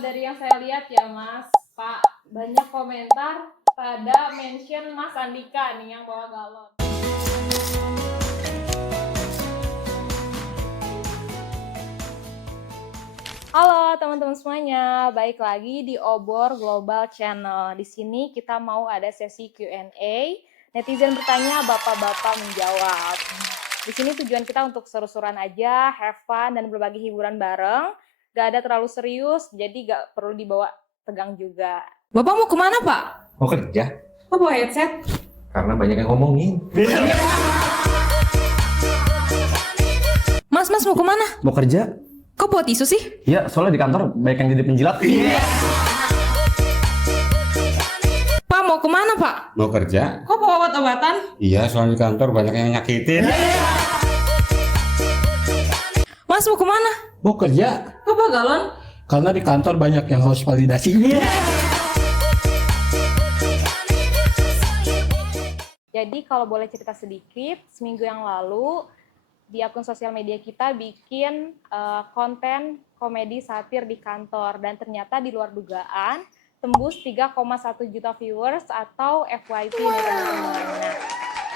dari yang saya lihat ya Mas, Pak, banyak komentar pada mention Mas Andika nih yang bawa galon. Halo teman-teman semuanya, balik lagi di Obor Global Channel. Di sini kita mau ada sesi Q&A, netizen bertanya, bapak-bapak menjawab. Di sini tujuan kita untuk seru-seruan aja, have fun, dan berbagi hiburan bareng. Gak ada terlalu serius, jadi gak perlu dibawa tegang juga. Bapak mau kemana, Pak? Mau kerja? Kok bawa headset? Karena banyak yang ngomongin. Mas mau kemana? Mau kerja? Kok bawa tisu sih? Iya, soalnya di kantor banyak yang jadi penjilat. Pak, mau kemana, Pak? Mau kerja? Kok bawa obat-obatan? Iya, soalnya di kantor banyak yang nyakitin. Mas mau kemana? Mau kerja? Kok bawa galon? Karena di kantor banyak yang harus validasi. Jadi kalau boleh cerita sedikit, seminggu yang lalu di akun sosial media kita bikin konten komedi satir di kantor, dan ternyata di luar dugaan tembus 3,1 juta viewers atau FYP nih teman-teman. Nah,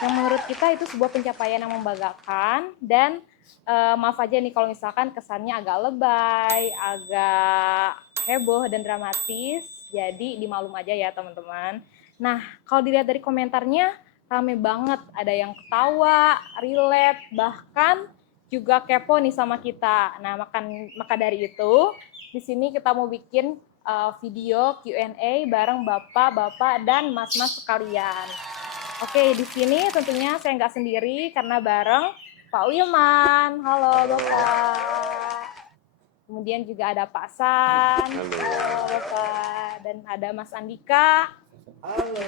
yang menurut kita itu sebuah pencapaian yang membanggakan, dan maaf aja nih kalau misalkan kesannya agak lebay, agak heboh dan dramatis, jadi dimaklum aja ya teman-teman. Nah, kalau dilihat dari komentarnya rame banget, ada yang ketawa, relate, bahkan juga kepo nih sama kita. Nah, maka dari itu di sini kita mau bikin video Q&A bareng bapak-bapak dan mas-mas sekalian. Oke, di sini tentunya saya nggak sendiri karena bareng Pak Wilman. Halo Bapak. Kemudian juga ada Pak San. Halo Bapak. Dan ada Mas Andika. Halo.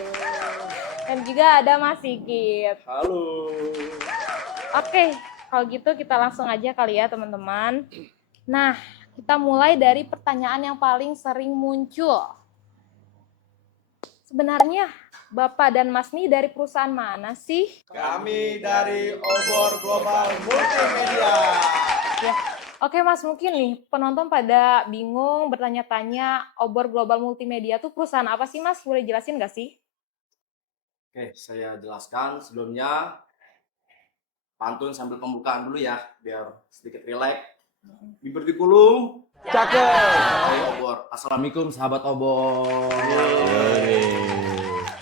Dan juga ada Mas Sigit. Halo. Oke, kalau gitu kita langsung aja kali ya teman-teman. Nah, kita mulai dari pertanyaan yang paling sering muncul. Sebenarnya Bapak dan Mas nih dari perusahaan mana sih? Kami dari Obor Global Multimedia. Ya. Oke Mas, mungkin nih penonton pada bingung bertanya-tanya, Obor Global Multimedia tuh perusahaan apa sih Mas? Boleh jelasin nggak sih? Oke, saya jelaskan sebelumnya. Pantun sambil pembukaan dulu ya, biar sedikit rileks. Bibir dikulum. Cakep. Obor. Assalamualaikum sahabat Obor.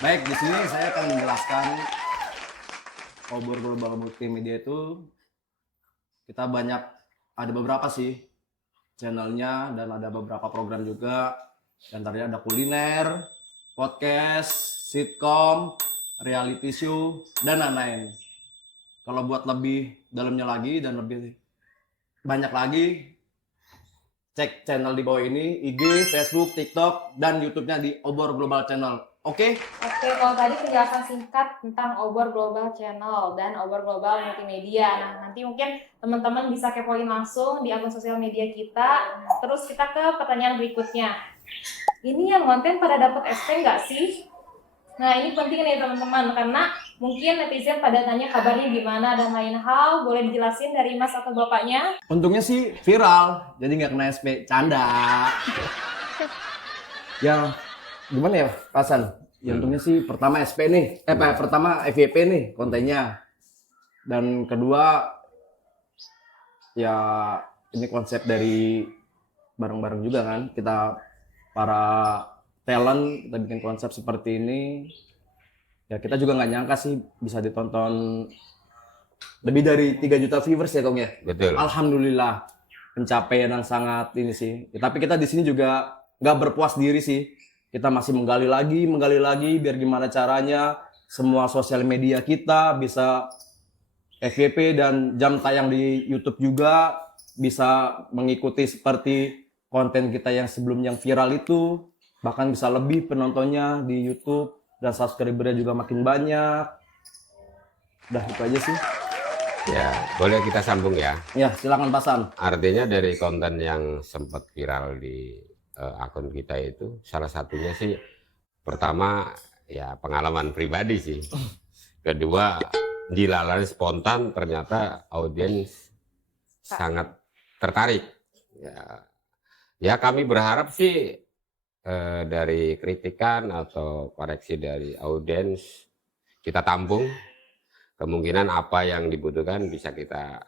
Baik, di sini saya akan menjelaskan Obor Global Multimedia itu kita ada beberapa sih channelnya, dan ada beberapa program juga. Antaranya ada kuliner, podcast, sitkom, reality show, dan lain-lain. Kalau buat lebih dalamnya lagi dan lebih banyak lagi, cek channel di bawah ini, IG, Facebook, TikTok, dan YouTube-nya di Obor Global Channel. Oke? Oke, kalau tadi penjelasan singkat tentang Obor Global Channel dan Obor Global Multimedia. Nah, nanti mungkin teman-teman bisa kepoin langsung di akun sosial media kita. Terus kita ke pertanyaan berikutnya. Ini yang konten pada dapat SP nggak sih? Nah, ini penting nih teman-teman, karena mungkin netizen pada tanya kabarnya gimana dan lain hal. Boleh dijelasin dari Mas atau Bapaknya? Untungnya sih viral, jadi nggak kena SP. Canda. Ya, gimana ya, Pasan? Ya untungnya sih pertama SP nih, pertama FYP nih kontennya. Dan kedua, ya ini konsep dari bareng-bareng juga kan. Kita para talent, kita bikin konsep seperti ini. Ya kita juga nggak nyangka sih bisa ditonton lebih dari 3 juta viewers ya Kong ya. Betul. Alhamdulillah, pencapaian yang sangat ini sih. Ya, tapi kita di sini juga nggak berpuas diri sih. Kita masih menggali lagi biar gimana caranya semua sosial media kita bisa FYP dan jam tayang di YouTube juga bisa mengikuti seperti konten kita yang sebelum yang viral itu, bahkan bisa lebih penontonnya di YouTube dan subscribernya juga makin banyak. Udah itu aja sih. Ya, boleh kita sambung ya. Ya, silakan Pasan. Artinya dari konten yang sempat viral di akun kita itu, salah satunya sih pertama ya pengalaman pribadi sih. Kedua, dilalui spontan, ternyata audiens sangat tertarik. Ya, Ya kami berharap sih dari kritikan atau koreksi dari audiens kita tampung. Kemungkinan apa yang dibutuhkan bisa kita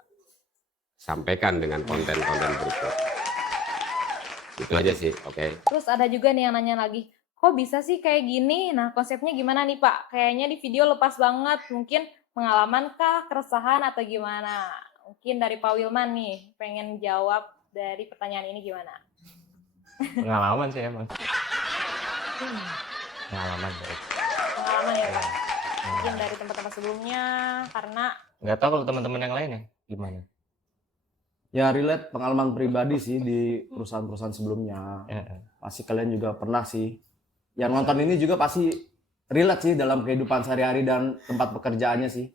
sampaikan dengan konten-konten berikut. Itu aja sih, oke. Terus ada juga nih yang nanya lagi, kok bisa sih kayak gini? Nah, konsepnya gimana nih Pak? Kayaknya di video lepas banget, mungkin pengalaman kah, keresahan atau gimana? Mungkin dari Pak Wilman nih, pengen jawab dari pertanyaan ini gimana? Pengalaman sih emang. Pengalaman baik. Pengalaman ya Pak? Mungkin dari tempat-tempat sebelumnya, karena Nggak tahu kalau teman-teman yang lain ya gimana? Ya relate pengalaman pribadi sih di perusahaan-perusahaan sebelumnya. Pasti kalian juga pernah sih. Yang nonton ini juga pasti relate sih dalam kehidupan sehari-hari dan tempat pekerjaannya sih.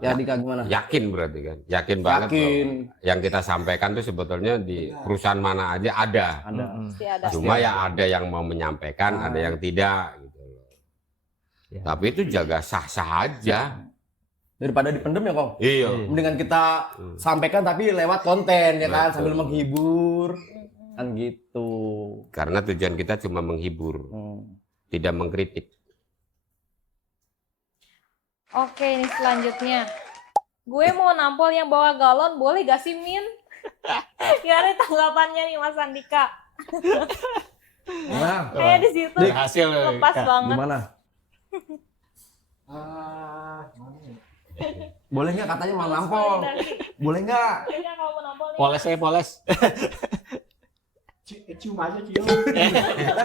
Ya Dika gimana? Yakin berarti kan? Yakin banget Yakin. bahwa yang kita sampaikan tuh sebetulnya di perusahaan mana aja ada. Ada. pasti ada. Cuma ya ada yang mau menyampaikan, ada yang tidak gitu loh. Ya. Tapi itu jaga sah-sah aja. Daripada dipendem ya kok. Iya. Mendingan kita sampaikan tapi lewat konten ya kan, Betul. sambil menghibur. Kan gitu. Karena tujuan kita cuma menghibur, tidak mengkritik. Oke, ini selanjutnya. Gue mau nampol yang bawa galon, boleh gak sih, Min? Gimana tanggapannya nih, Mas Andika? Nah, Kayak di situ Berhasil lepas Kak. banget. gimana? Boleh nggak katanya mau nampol? Boleh nggak? Boleh nggak kalau mau nampol nih? Poles ya poles. Cium aja cium. Nah,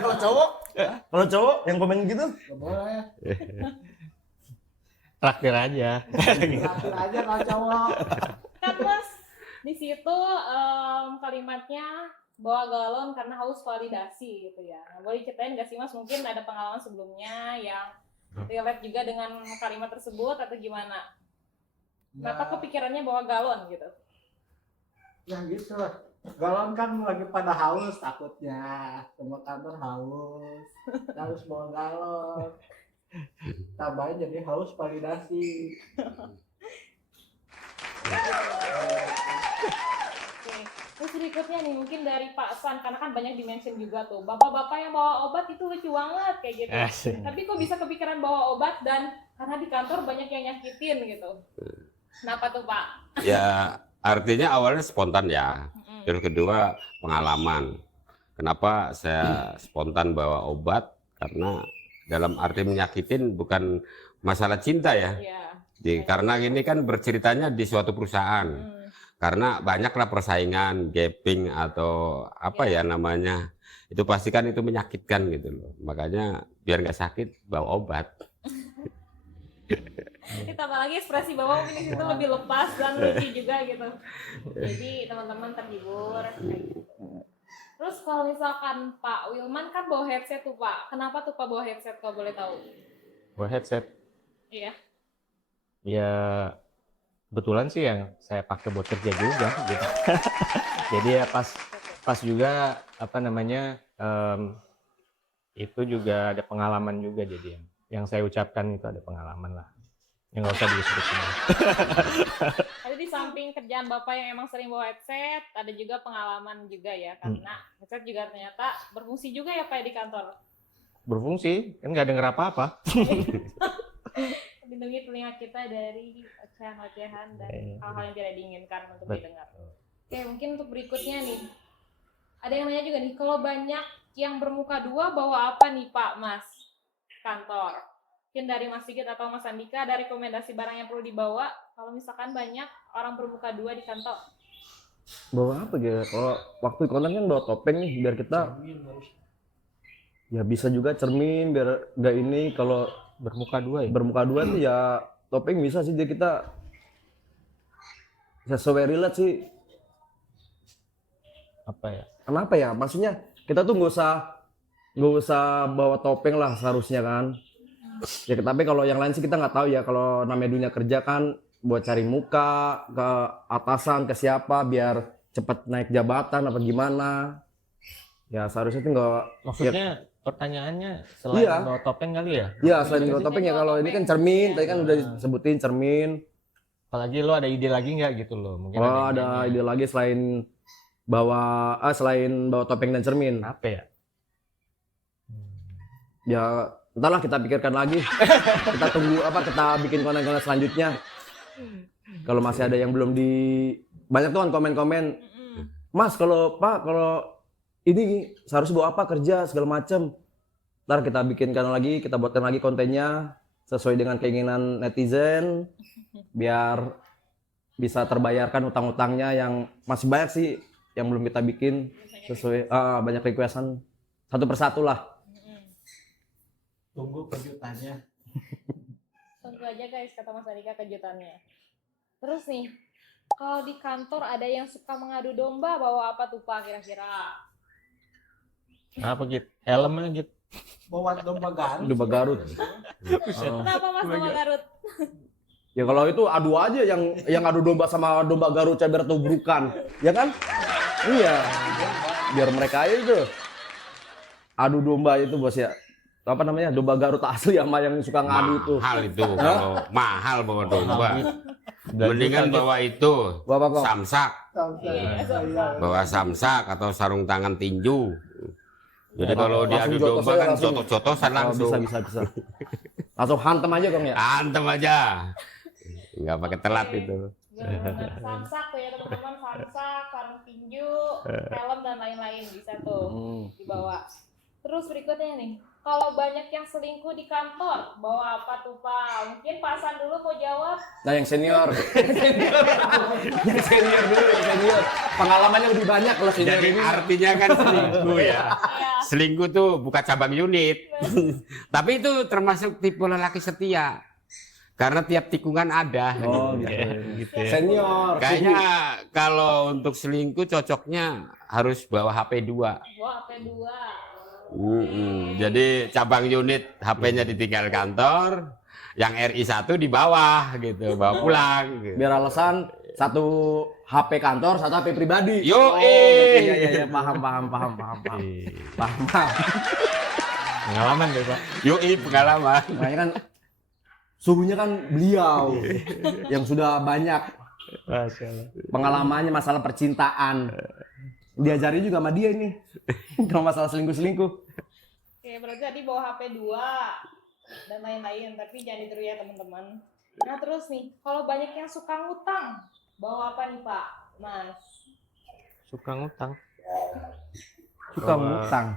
kalau cowok yang komen gitu, Gak boleh. Traktir aja. Terakhir aja kalau cowok. Kan Mas, di situ kalimatnya bawa galon karena haus validasi gitu ya. Nah, boleh ceritain nggak sih Mas, mungkin ada pengalaman sebelumnya yang relate juga dengan kalimat tersebut atau gimana? Kenapa kepikirannya bawa galon gitu? Ya gitu lah. Galon kan lagi pada haus takutnya. Semua kantor haus. Harus bawa galon. Tambahin jadi haus validasi. Oke. Terus berikutnya nih mungkin dari Pak San, karena kan banyak dimention juga tuh. Bapak-bapak yang bawa obat itu lucu banget kayak gitu. Asik. Tapi kok bisa kepikiran bawa obat dan karena di kantor banyak yang nyakitin gitu. Kenapa tuh Pak? Ya artinya awalnya spontan ya. Terus kedua pengalaman. Kenapa saya spontan bawa obat? Karena dalam arti menyakitin bukan masalah cinta ya. Iya. Karena ini kan berceritanya di suatu perusahaan. Karena banyaklah persaingan, gaping atau apa ya namanya. Itu pasti kan itu menyakitkan gitu loh. Makanya biar nggak sakit bawa obat. Ditambah lagi ekspresi Bapak mungkin di situ lebih lepas dan lucu juga gitu. Jadi teman-teman terhibur kayak gitu. Terus kalau misalkan Pak Wilman kan bawa headset tuh Pak. Kenapa tuh Pak bawa headset kalau boleh tahu? Buat headset. Iya. Ya kebetulan sih yang saya pakai buat kerja juga gitu. Jadi ya pas juga apa namanya itu juga ada pengalaman juga, jadi yang saya ucapkan itu ada pengalaman lah. Yang nggak usah disebutin. Tadi di samping kerjaan Bapak yang emang sering bawa headset, ada juga pengalaman juga ya, karena headset juga ternyata berfungsi juga ya Pak di kantor. Berfungsi, kan nggak denger apa-apa. Melindungi telinga kita dari ocehan-ocehan dan hal-hal yang tidak diinginkan untuk didengar. Oke, mungkin untuk berikutnya nih, ada yang nanya juga nih, kalau banyak yang bermuka dua bawa apa nih Pak Mas kantor? Mungkin dari Mas Sigit atau Mas Andika ada rekomendasi barang yang perlu dibawa kalau misalkan banyak orang bermuka dua di kantor? bawa apa gitu? Kalau waktu konten kan bawa topeng nih biar kita ya bisa juga cermin biar nggak ini. Kalau Bermuka dua ya? bermuka dua tuh ya topeng bisa sih, jadi kita sesuai relate sih. Apa ya? Kenapa ya? Maksudnya kita tuh nggak usah bawa topeng lah seharusnya kan. Ya tapi kalau yang lain sih kita nggak tahu ya, kalau namanya dunia kerja kan buat cari muka ke atasan ke siapa biar cepat naik jabatan apa gimana. Ya seharusnya tuh nggak. Maksudnya pertanyaannya selain Iya. bawa topeng kali ya? Ya selain bawa topeng ya, kalau ini kan cermin, tadi kan udah disebutin cermin. Apalagi lo ada ide lagi nggak gitu loh? Mungkin Oh ada idenya. ide lagi selain bawa selain bawa topeng dan cermin. Apa ya? Ya entahlah, kita pikirkan lagi. Kita tunggu kita bikin konten-konten selanjutnya. Kalau masih ada yang belum banyak tuh kan komen-komen, Mas kalau ini seharusnya bawa apa kerja segala macam. Ntar kita bikinkan lagi, kita buatkan lagi kontennya sesuai dengan keinginan netizen, biar bisa terbayarkan utang-utangnya yang masih banyak sih yang belum kita bikin sesuai banyak requestan satu persatu lah. Tunggu kejutannya. Tunggu aja guys, kata Mas Andika kejutannya. Terus nih, kalau di kantor ada yang suka mengadu domba, bawa apa tuh Pak kira-kira? Apa gitu? Helmnya gitu. Bawa domba Garut. Domba Garut. Kenapa Mas domba Garut? Ya kalau itu adu aja yang adu domba sama domba Garut caber tubrukan, ya kan? Iya. Biar mereka aja itu adu domba itu bos ya. Apa namanya? Domba Garut asli sama yang suka ngadu itu. Mahal itu, kalau mahal bawa domba. Mendingan bawa itu, Bawa apa, Kong? samsak. Bawa samsak atau sarung tangan tinju. Jadi kalau diadu Langsung domba kan langsung. jotos-jotosan langsung. Bisa. Langsung hantem aja Kong ya. Antem aja. Nggak pakai telat itu. Benar-benar samsak tuh ya teman-teman, samsak, sarung tinju, helm dan lain-lain bisa tuh dibawa. Terus berikutnya nih, kalau banyak yang selingkuh di kantor, bawa apa tuh Pak? Mungkin Pak Hasan dulu mau jawab. Nah yang senior. Yang senior dulu, yang senior. Pengalamannya lebih banyak kalau senior Jadi ini. artinya kan selingkuh ya. Iya. Selingkuh tuh bukan cabang unit. Tapi itu termasuk tipe lelaki setia. Karena tiap tikungan ada. Oh gitu. Gitu ya. Senior. Kayaknya kalau untuk selingkuh cocoknya harus bawa HP 2. Bawa HP 2. Jadi cabang unit HP-nya ditinggal kantor, yang RI 1 di bawah gitu, bawa pulang. Gitu. Biar alasan satu HP kantor, satu HP pribadi. Yo, gitu. Iya, paham. Pengalaman deh Pak. Yoi pengalaman. Makanya kan suhunya kan beliau yang sudah banyak Masya Allah. pengalamannya masalah percintaan. Diajari juga sama dia ini. Kalau masalah selingkuh-selingkuh. Oke, berarti tadi bawa HP 2 dan lain-lain, tapi jangan ditiru ya teman-teman. Nah terus nih, kalau banyak yang suka ngutang, bawa apa nih Pak, Mas? Suka ngutang. Suka Bawa- ngutang.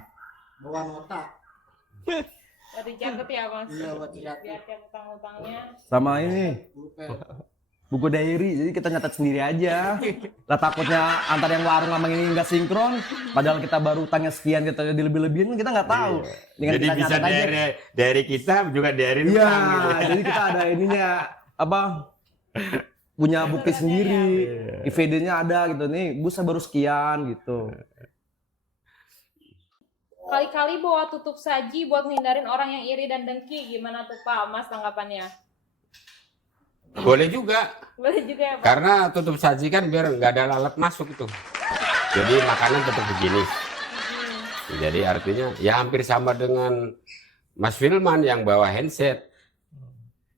Bawa nota. Buat dicatat ya Mas? Iya, buat dicatat. Biar tiap utang-utangnya. Sama ini Pulpen. buku diary, jadi kita nyatet sendiri aja. Lah takutnya antar yang warung sama ini nggak sinkron, padahal kita baru utangnya sekian, kita dilebih-lebihin, kita nggak tahu. Dengan Jadi kita bisa nyatet aja. dari kita juga dari Iya, utang gitu. jadi kita ada ininya punya bukti sendiri, IVD-nya ada gitu nih, busa baru sekian gitu. Kali-kali bawa tutup saji buat menghindarin orang yang iri dan dengki, gimana tuh Pak, Mas tanggapannya? Boleh juga, Boleh juga ya Pak? karena tutup saji kan biar nggak ada lalat masuk itu. Jadi makanan tetap begini. Jadi artinya ya hampir sama dengan Mas Filman yang bawa handset.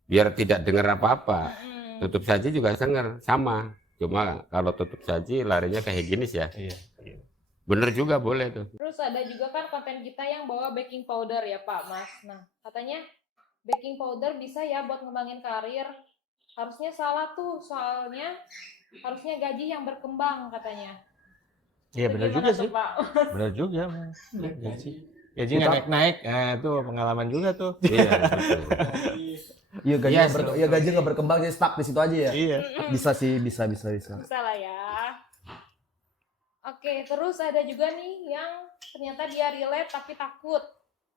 Biar tidak dengar apa-apa. Tutup saji juga dengar, sama. Cuma kalau tutup saji larinya ke higienis ya. Iya. Bener juga boleh tuh. Terus ada juga kan konten kita yang bawa baking powder ya Pak, Mas. Nah, katanya baking powder bisa ya buat ngembangin karir. Harusnya salah tuh, soalnya harusnya gaji yang berkembang katanya. Iya Itu benar gimana juga tuh, sih. Pak? Benar juga Mas. Gaji. Gaji nggak naik-naik. Nah itu pengalaman juga tuh. Iya, betul. Iya gaji Iya, gaji nggak berkembang, jadi stuck di situ aja ya. Iya. Bisa sih, bisa. Bisa lah ya. Oke, terus ada juga nih yang ternyata dia relate tapi takut.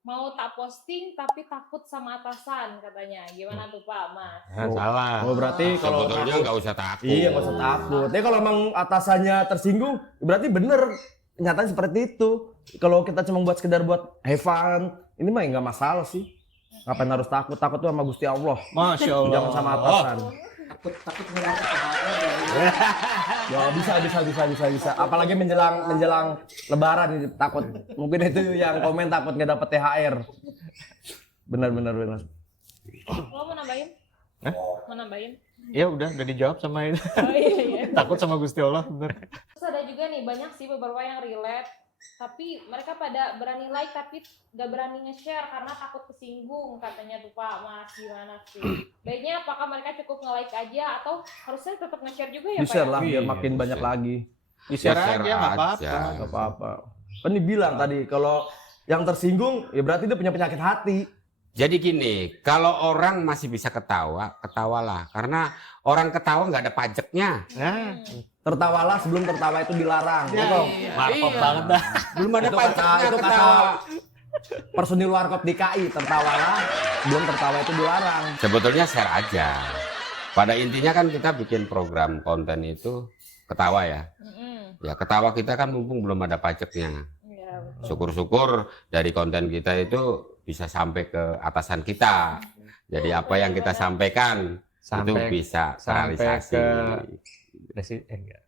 Mau tak posting tapi takut sama atasan katanya. Gimana tuh Pak, Mas? Nah, salah. Oh berarti kalau Sebetulnya nggak usah takut. iya nggak usah takut. Tapi kalau emang atasannya tersinggung, berarti bener nyatanya seperti itu. Kalau kita cuma buat sekedar buat have fun, ini mah nggak masalah sih. Ngapain harus takut? Takut tuh sama Gusti Allah. Masya Allah. Jangan sama atasan. Takut ngelar THR. Ya bisa. Apalagi menjelang Lebaran ini takut. Mungkin itu yang komen takut nggak dapet THR. Benar. Lo mau nambahin? Hah? Mau nambahin? Ya udah dijawab sama itu. Oh iya, iya. Takut sama Gusti Allah, bener. Terus ada juga nih banyak sih beberapa yang relate, tapi mereka pada berani like tapi gak berani nge-share karena takut kesinggung katanya tuh Pak Mas, gimana sih? Baiknya apakah mereka cukup nge-like aja atau harusnya tetap nge-share juga ya Pak? Di-share ya? lah biar Iya, makin banyak di-share. lagi. Di-share Ya, aja nggak apa-apa. Gak apa-apa. Kan dibilang tadi kalau yang tersinggung ya berarti dia punya penyakit hati. Jadi gini, kalau orang masih bisa ketawa, ketawalah. Karena orang ketawa nggak ada pajaknya. Nah, Tertawalah sebelum tertawa itu dilarang. Ya, Kong? markop banget dah. Belum ada Itu pajaknya kata- itu kata- ketawa. Personil warkop DKI, tertawalah sebelum tertawa itu dilarang. Sebetulnya share aja. Pada intinya kan kita bikin program konten itu ketawa ya. Mm-mm. Ya ketawa kita kan mumpung belum ada pajaknya. Iya, betul. Syukur-syukur dari konten kita itu bisa sampai ke atasan kita. Jadi apa yang kita sampaikan itu Sampai bisa sampai terrealisasi. ke enggak.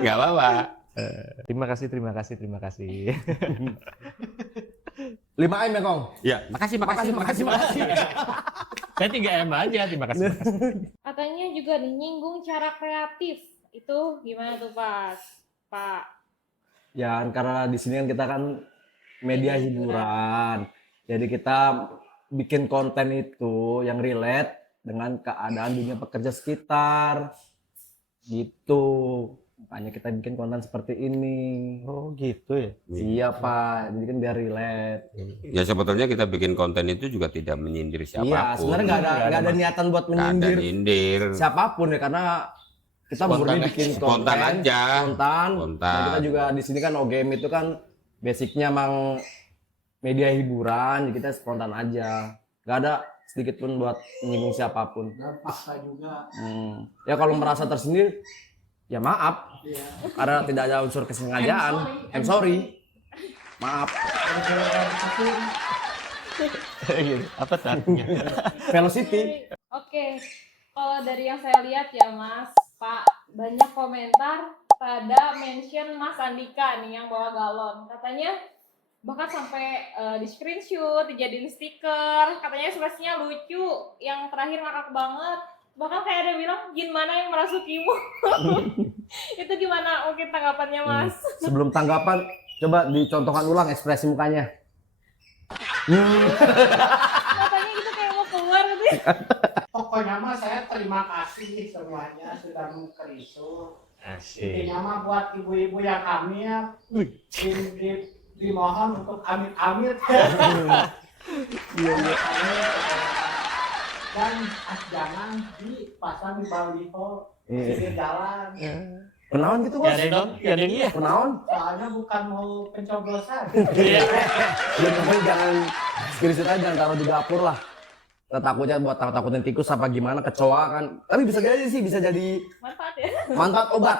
Nggak apa-apa. Terima kasih. 5M ya, Kong? Ya, makasih. Saya 3M aja, terima kasih. Katanya juga nih nyinggung cara kreatif. Itu gimana tuh Pak? Ya, karena di sini kan kita kan media hiburan. Jadi kita bikin konten itu yang relate dengan keadaan dunia pekerja sekitar. Gitu. Makanya kita bikin konten seperti ini. Oh gitu ya. Iya, Pak. Jadi kan biar relate. Ya sebetulnya kita bikin konten itu juga tidak menyindir Iya, siapapun. sebenarnya nggak ada niatan buat Nggak ada menyindir nyindir. siapapun ya, karena kita murni bikin Spontan konten, aja. spontan. Spontan. Dan kita juga di sini kan OGM itu kan basicnya emang media hiburan, jadi kita spontan aja. Nggak ada sedikit pun buat menyinggung siapapun. Dan fakta juga. Ya kalau merasa tersindir, ya maaf. Iya. Karena tidak ada unsur kesengajaan. I'm sorry. Maaf. Gitu. Apa artinya? Velocity. Oke, kalau dari yang saya lihat ya Mas, Pak, banyak komentar pada mention Mas Andika nih yang bawa galon. Katanya bahkan sampai di screenshot, dijadiin stiker, katanya ekspresinya lucu, yang terakhir ngakak banget. Bahkan kayak ada bilang, jin mana yang merasukimu? Itu gimana mungkin tanggapannya Mas? Sebelum tanggapan, coba dicontohkan ulang ekspresi mukanya. Katanya gitu kayak mau keluar gitu. Pokoknya mah saya terima kasih semuanya sudah mengkrisu. Asik. Intinya mah buat ibu-ibu yang hamil, dimohon untuk amit-amit. Dan jangan dipasang di baliho di jalan. Kenaon gitu, Ya Bos? ada dong, ya ada iya. Kenaon? Soalnya bukan mau pencoblosan. Iya. Ya pokoknya jangan screenshot aja, jangan taruh di dapur lah. Kita takutnya buat takutin tikus apa gimana, kecoa kan. Tapi bisa jadi sih, bisa jadi Manfaat ya. manfaat obat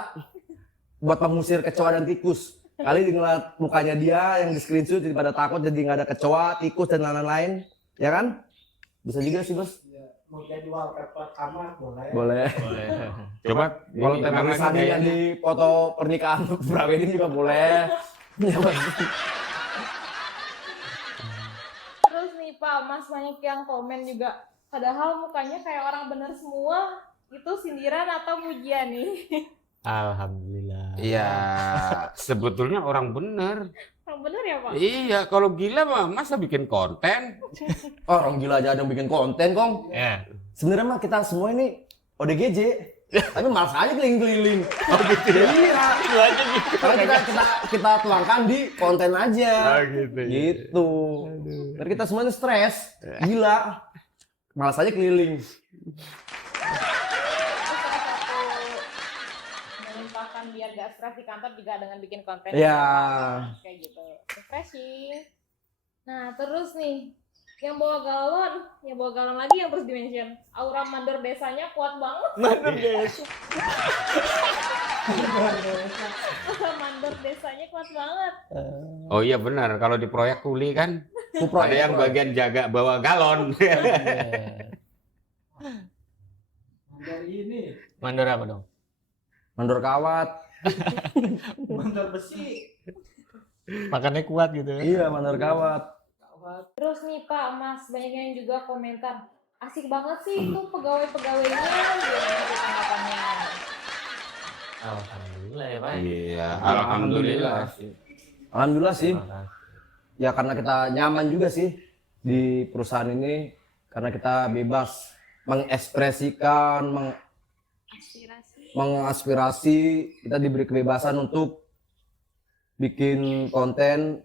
buat mengusir kecoa dan tikus. Kali ngeliat mukanya dia yang di screenshot jadi pada takut, jadi nggak ada kecoa, tikus dan lain-lain, ya kan? Bisa juga sih, Bos. Mau jadi wallpaper kamar boleh. Boleh. Coba Kalau tema tulisannya yang di foto pernikahan prawedding juga boleh. Ya, Bos. Terus nih Pak, Mas banyak yang komen juga. Padahal mukanya kayak orang bener semua. Itu sindiran atau pujian nih? Alhamdulillah. Iya, sebetulnya orang bener. Orang bener ya Pak? Iya, kalau gila mah masa bikin konten? Oh, orang gila aja ada yang bikin konten, Kong. Ya. Sebenarnya mah kita semua ini ODGJ. Tapi malas aja keliling-keliling. Oh gitu ya? Iya. Karena kita tuangkan di konten aja. gitu. Gitu. Biar kita semuanya stres. Gila. Malas aja keliling. Melimpahkan biar gak stres di kantor juga dengan bikin konten. Iya. Kayak gitu. Refreshing. Nah terus nih, yang bawa galon lagi yang terus dimention. Aura mandor desanya kuat banget. Mandor desa. Aura mandor desanya kuat banget. Oh iya benar, kalau di proyek kuli kan Kuproy, ada yang kuproy. bagian jaga bawa galon. Mandor ini, Mandor apa dong? Mandor kawat. mandor besi. Makannya kuat gitu ya. Iya, mandor kawat. banget. Terus nih Pak, Mas, banyak yang juga komentar, asik banget sih itu pegawai-pegawainya, gimana tuh tanggapannya? Alhamdulillah ya Pak. Iya, alhamdulillah. Alhamdulillah sih. Terima kasih. Ya karena kita nyaman juga sih di perusahaan ini, karena kita bebas mengekspresikan, mengaspirasi, kita diberi kebebasan untuk bikin konten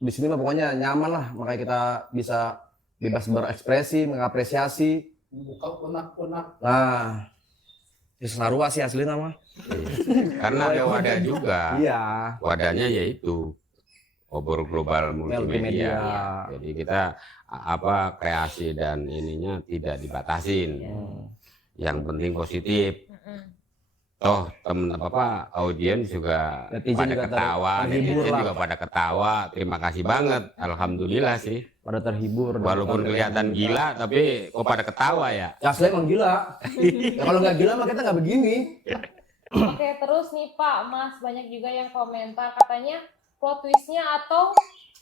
di sini mah pokoknya nyaman lah, makanya kita bisa bebas berekspresi, mengapresiasi. Buka punak-punak. Nah, itu sarua sih asli nama. Karena ada wadah juga. Iya. Wadahnya yaitu Obor Global Multimedia. Jadi kita kreasi dan ininya tidak dibatasin. Yang penting positif. Toh temen audiens juga Netizen pada juga ketawa, terhibur netizen lah. juga pada ketawa. Terima kasih banget, alhamdulillah sih. Pada terhibur. Walaupun kelihatan gila, tapi kok pada ketawa ya. Ya asli emang gila. Ya, kalau nggak gila mah kita nggak begini. Oke, terus nih Pak, Mas, banyak juga yang komentar katanya plot twistnya atau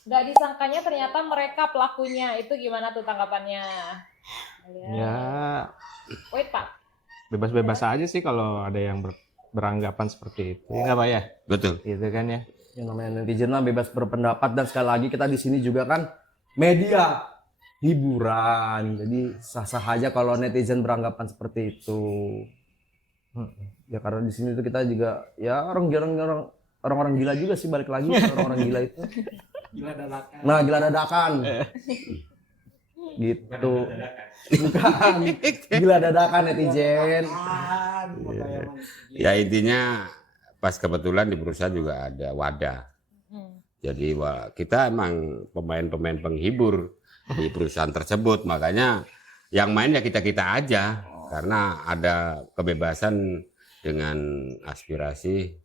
nggak disangkanya ternyata mereka pelakunya. Itu gimana tuh tanggapannya? Ya Wait Pak, bebas-bebas aja sih kalau ada yang beranggapan seperti itu. Ya nggak Pak ya? Betul. Gitu kan ya. Yang namanya netizen lah bebas berpendapat, dan sekali lagi kita di sini juga kan media hiburan. Jadi sah-sah aja kalau netizen beranggapan seperti itu. Ya karena di sini tuh kita juga ya orang-orang gila juga sih, balik lagi orang-orang gila itu. Gila dadakan. Nah, gila dadakan. Gitu. Bukan. Gila dadakan netizen. Ya intinya pas kebetulan di perusahaan juga ada wadah. Jadi kita emang pemain-pemain penghibur di perusahaan tersebut, makanya yang main ya kita-kita aja karena ada kebebasan dengan aspirasi.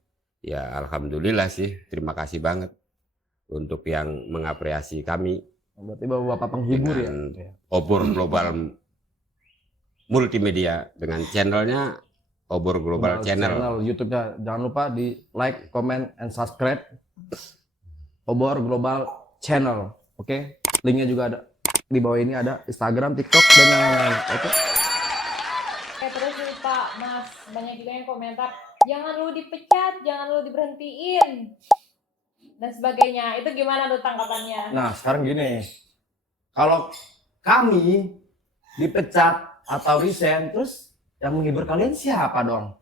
Ya alhamdulillah sih, terima kasih banget untuk yang mengapresiasi kami. Berarti bapak penghibur ya. Dengan Obor Global Multimedia dengan channelnya Obor Global Channel. YouTube-nya jangan lupa di like, comment, and subscribe. Obor Global Channel. Oke, linknya juga ada di bawah ini, ada Instagram, TikTok, dan yang lain-lain. Oke. Oke, terus nih Pak, Mas, banyak juga yang komentar, jangan lu dipecat, jangan lu diberhentiin, dan sebagainya. Itu gimana tuh tanggapannya? Nah, sekarang gini. Kalau kami dipecat atau resign, terus yang menghibur kalian siapa dong?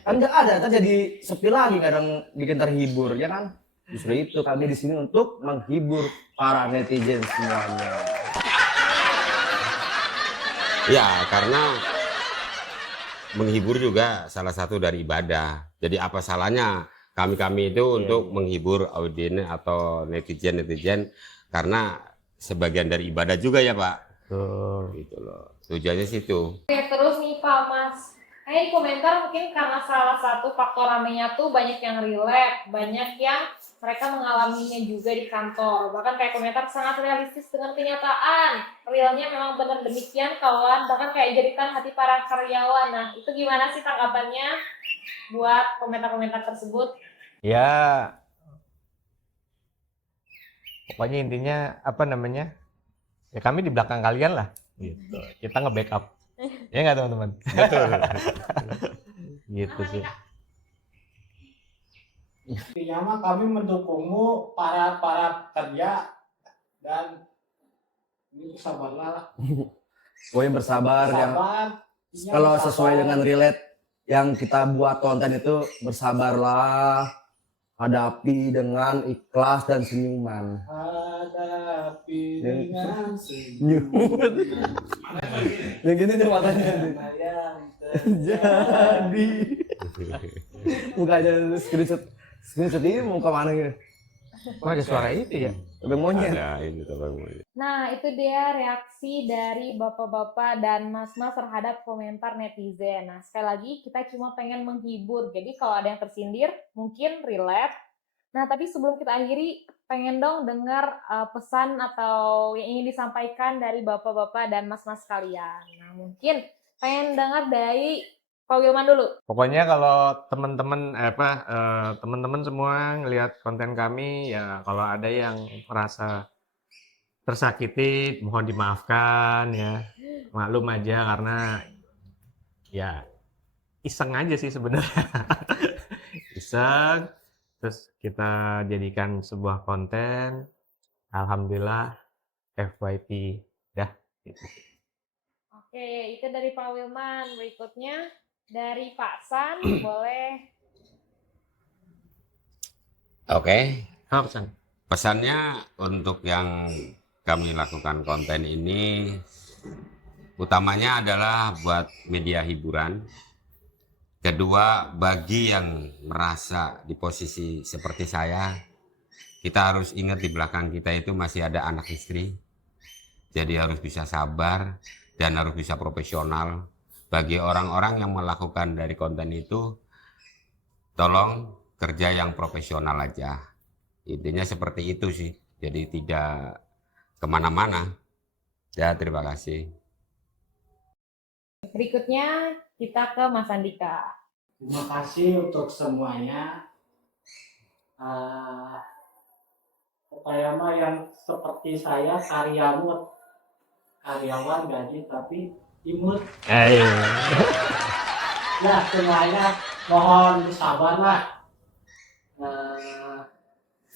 Kan nggak ada, kan jadi sepi lagi, kadang bikin terhibur, ya kan? Justru itu kami di sini untuk menghibur para netizen semuanya. Ya, karena menghibur juga salah satu dari ibadah. Jadi apa salahnya kami itu untuk menghibur audiens atau netizen karena sebagian dari ibadah juga ya Pak. Gitu loh. Tujuannya situ. Oke, terus nih Pak, Mas, di komentar mungkin karena salah satu faktor ramenya tuh banyak yang relate, banyak yang mereka mengalaminya juga di kantor. Bahkan kayak komentar sangat realistis dengan kenyataan. Realnya memang benar demikian kawan, bahkan kayak jeritan hati para karyawan. Nah, itu gimana sih tanggapannya buat komentar-komentar tersebut? Ya pokoknya intinya ya kami di belakang kalian lah gitu. Kita nge-backup ya nggak teman-teman? Betul. Gitu sih. Intinya mah kami mendukungmu para kerja, dan ini sabarlah. Pokoknya bersabar, yang Sabar. kalau sesuai dengan relate yang kita buat konten itu, bersabarlah, hadapi dengan ikhlas dan senyuman. Hadapi dengan Senyuman. Yang gini nih matanya nih. Jadi muka aja screenshot ini mau kemana gitu? Oh ada suara itu ya? Tebing monyet. Ada ini tebing monyet. Nah, itu dia reaksi dari bapak-bapak dan mas-mas terhadap komentar netizen. Nah, sekali lagi kita cuma pengen menghibur. Jadi kalau ada yang tersindir, mungkin relate. Nah, tapi sebelum kita akhiri, pengen dong dengar pesan atau yang ingin disampaikan dari bapak-bapak dan mas-mas kalian. Nah, mungkin pengen dengar dari Pak Wilman dulu. Pokoknya kalau teman-teman semua ngelihat konten kami ya, kalau ada yang merasa tersakiti, mohon dimaafkan ya. Maklum aja karena ya iseng aja sih sebenarnya. Iseng, terus kita jadikan sebuah konten. Alhamdulillah FYP dah. Gitu. Oke, itu dari Pak Wilman. Berikutnya dari Pak San, boleh. Oke, Apa pesan? pesannya untuk yang kami lakukan konten ini utamanya adalah buat media hiburan. Kedua, bagi yang merasa di posisi seperti saya, kita harus ingat di belakang kita itu masih ada anak istri. Jadi harus bisa sabar dan harus bisa profesional. Bagi orang-orang yang melakukan dari konten itu, tolong kerja yang profesional aja. Intinya seperti itu sih. Jadi tidak kemana-mana. Ya, terima kasih. Berikutnya kita ke Mas Andika. Terima kasih untuk semuanya. Saya mah yang seperti saya karyawan gaji tapi imut. Ya semuanya mohon sabar lah.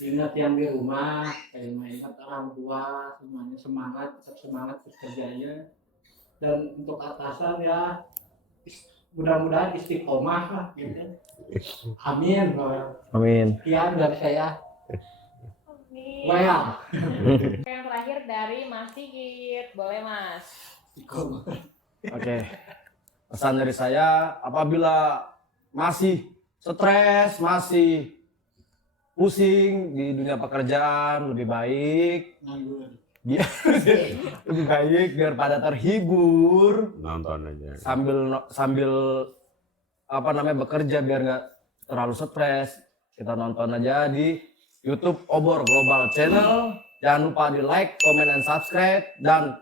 Ingat yang di rumah, ingat orang tua, semuanya semangat, tetap semangat bekerjanya. Dan untuk atasan ya mudah-mudahan istiqomah lah gitu. Amin. Amin. Sekian dari saya. Amin. Well. Yang terakhir dari Mas Sigit, boleh Mas? Oke. Pesan dari saya, apabila masih stres, masih pusing di dunia pekerjaan, lebih baik lebih baik biar pada terhibur, Nonton aja. sambil bekerja biar nggak terlalu stres. Kita nonton aja di YouTube Obor Global Channel. Jangan lupa di like, comment, and subscribe, dan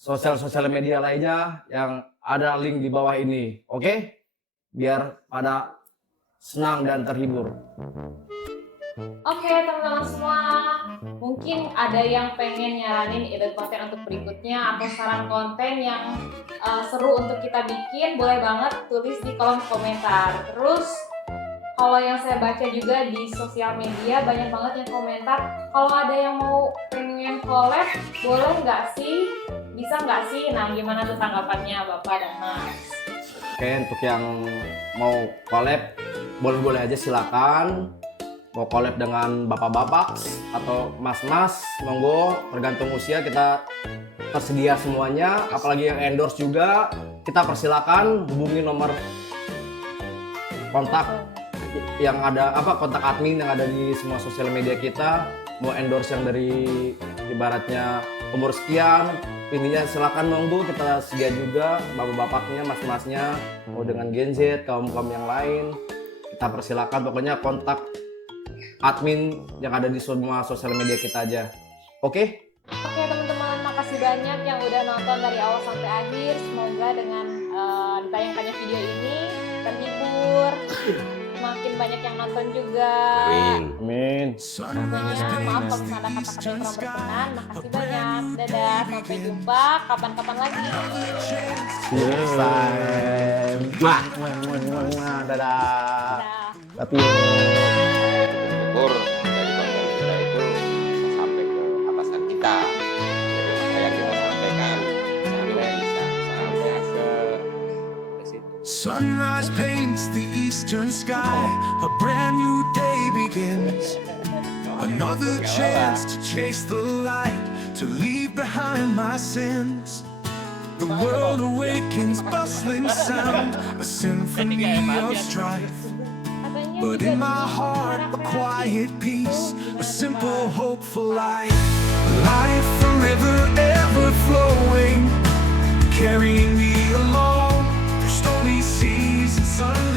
sosial media lainnya yang ada link di bawah ini. Oke? Biar pada senang dan terhibur. Oke teman-teman semua, mungkin ada yang pengen nyaranin ide konten untuk berikutnya atau saran konten yang seru untuk kita bikin, boleh banget tulis di kolom komentar. Terus kalau yang saya baca juga di sosial media banyak banget yang komentar, kalau ada yang mau pengen collab, boleh nggak sih? Bisa nggak sih? Nah gimana tuh tanggapannya Bapak dan Mas? Oke, untuk yang mau collab, boleh-boleh aja silakan. Mau collab dengan bapak-bapak atau mas-mas, monggo, tergantung usia kita tersedia semuanya. Apalagi yang endorse juga, kita persilakan hubungi nomor kontak yang ada, kontak admin yang ada di semua sosial media kita. Mau endorse yang dari ibaratnya umur sekian, intinya silakan monggo, kita sedia juga bapak-bapaknya, mas-masnya, mau dengan Gen Z, kaum-kaum yang lain, kita persilakan. Pokoknya kontak admin yang ada di semua sosial media kita aja. Oke? Oke teman-teman, makasih banyak yang udah nonton dari awal sampai akhir. Semoga dengan ditayangkannya video ini terhibur, makin banyak yang nonton juga. Amin. Pokoknya maaf kalau misalnya ada kata-kata yang kurang berkenan. Makasih banyak. Dadah, sampai jumpa kapan-kapan lagi. See you next time. Dadah. Dadah. Love you. Syukur dari konten kita itu bisa sampai ke atasan kita. Jadi apa yang kita sampaikan sampai bisa sampai ke situ. Sunrise paints the eastern sky. A brand new day begins. Another chance to chase the light, to leave behind my sins. The world awakens, bustling sound, a symphony of strife. But in my heart, a quiet peace, a simple hope for life. Life, a river ever flowing, carrying me along through stormy seas and sunlight.